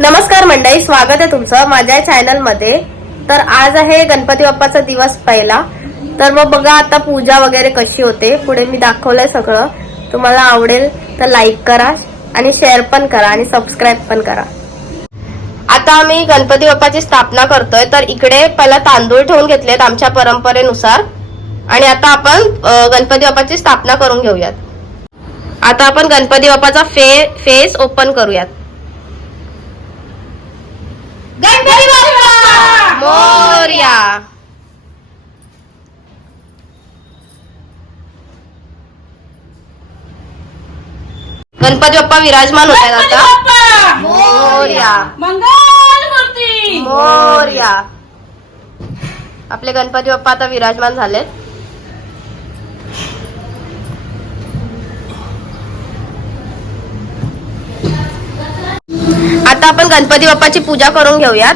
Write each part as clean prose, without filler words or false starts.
नमस्कार मंडळी, स्वागत आहे तुमचं माझ्या चॅनल मध्ये। तर आज आहे गणपती बाप्पाचा दिवस पहिला। तर मग बघा आता पूजा वगैरे कशी होते पुढे मी दाखवलंय सगळं। तुम्हाला आवडेल तर लाईक करा आणि शेअर पण करा आणि सबस्क्राइब पण करा। आता आम्ही गणपती बाप्पाची स्थापना करतोय। तर इकडे पहिला तांदूळ ठेवून घेतलेत आमच्या परंपरेनुसार आणि आता आपण गणपती बाप्पाची स्थापना करून घेऊयात। आता आपण गणपती बाप्पाचा फेस ओपन करूयात। गणपती बाप्पा मोरया। गणपती बाप्पा विराजमान होत आहेत आता। मोरया मंगलमूर्ती मोरया। आपले गणपती बाप्पा आता विराजमान झालेत। आता आपण गणपती बाप्पाची पूजा करून घेऊयात।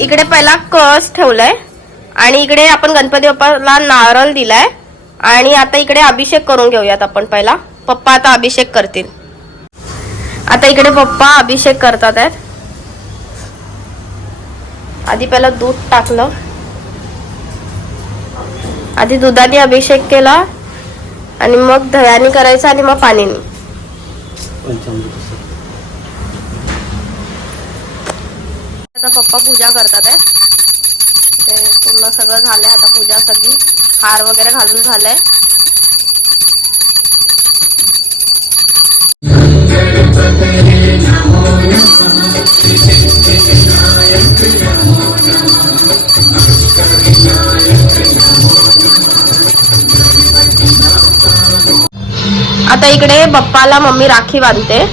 इकडे पहिला कळस ठेवलाय आणि इकडे आपण गणपती बाप्पाला नारळ दिलाय आणि आता इकडे अभिषेक करून घेऊयात आपण। पहिला पप्पा आता अभिषेक करतील। आता इकडे पप्पा अभिषेक करतात आहेत। आधी पहिला दूध टाकलं, आधी दुधाने अभिषेक केला आणि मग दह्याने करायचं आणि मग पाणीने। आता पप्पा पूजा करतात आहे। ते पूर्ण सगळं झालंय आता पूजा सगळी, हार वगैरे घालून झालंय। आता इकडे बाप्पाला मम्मी राखी बांधते।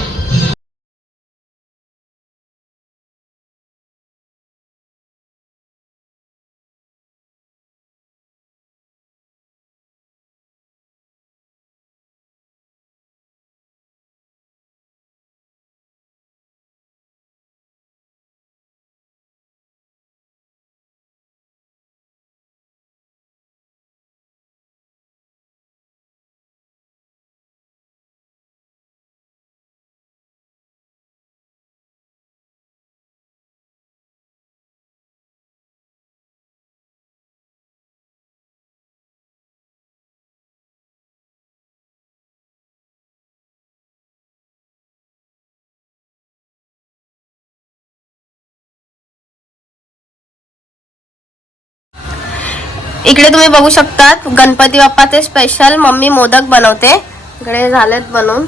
इकडे तुम्ही बघू शकता गणपती बाप्पाचे स्पेशल मम्मी मोदक बनवते। इकडे झालेत बनवून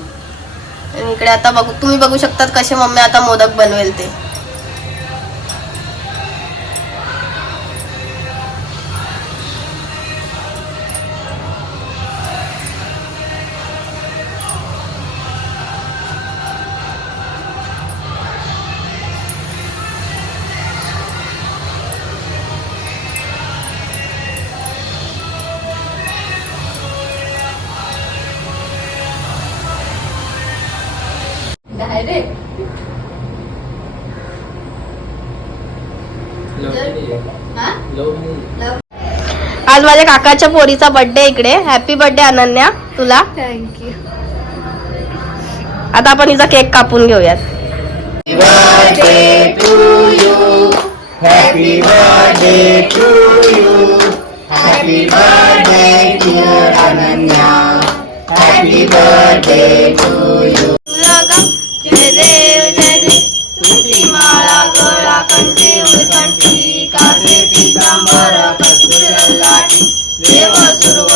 आणि इकडे आता तुम्ही बघू शकता कसे मम्मी आता मोदक बनवेल ते। आज माझ्या काकाच्या पोरीचा बर्थडे इकडे। हॅपी बर्थडे अनन्या तुला। थँक्यू। आता आपण हिचा केक कापून घेऊयात। Happy birthday to you. Happy birthday dear Ananya. Happy birthday to you. जय देव जय देव तुझी माळा गळा कंठी उलकंठी कासे पीतांबर कस्तुरी ललाटी देव सुरू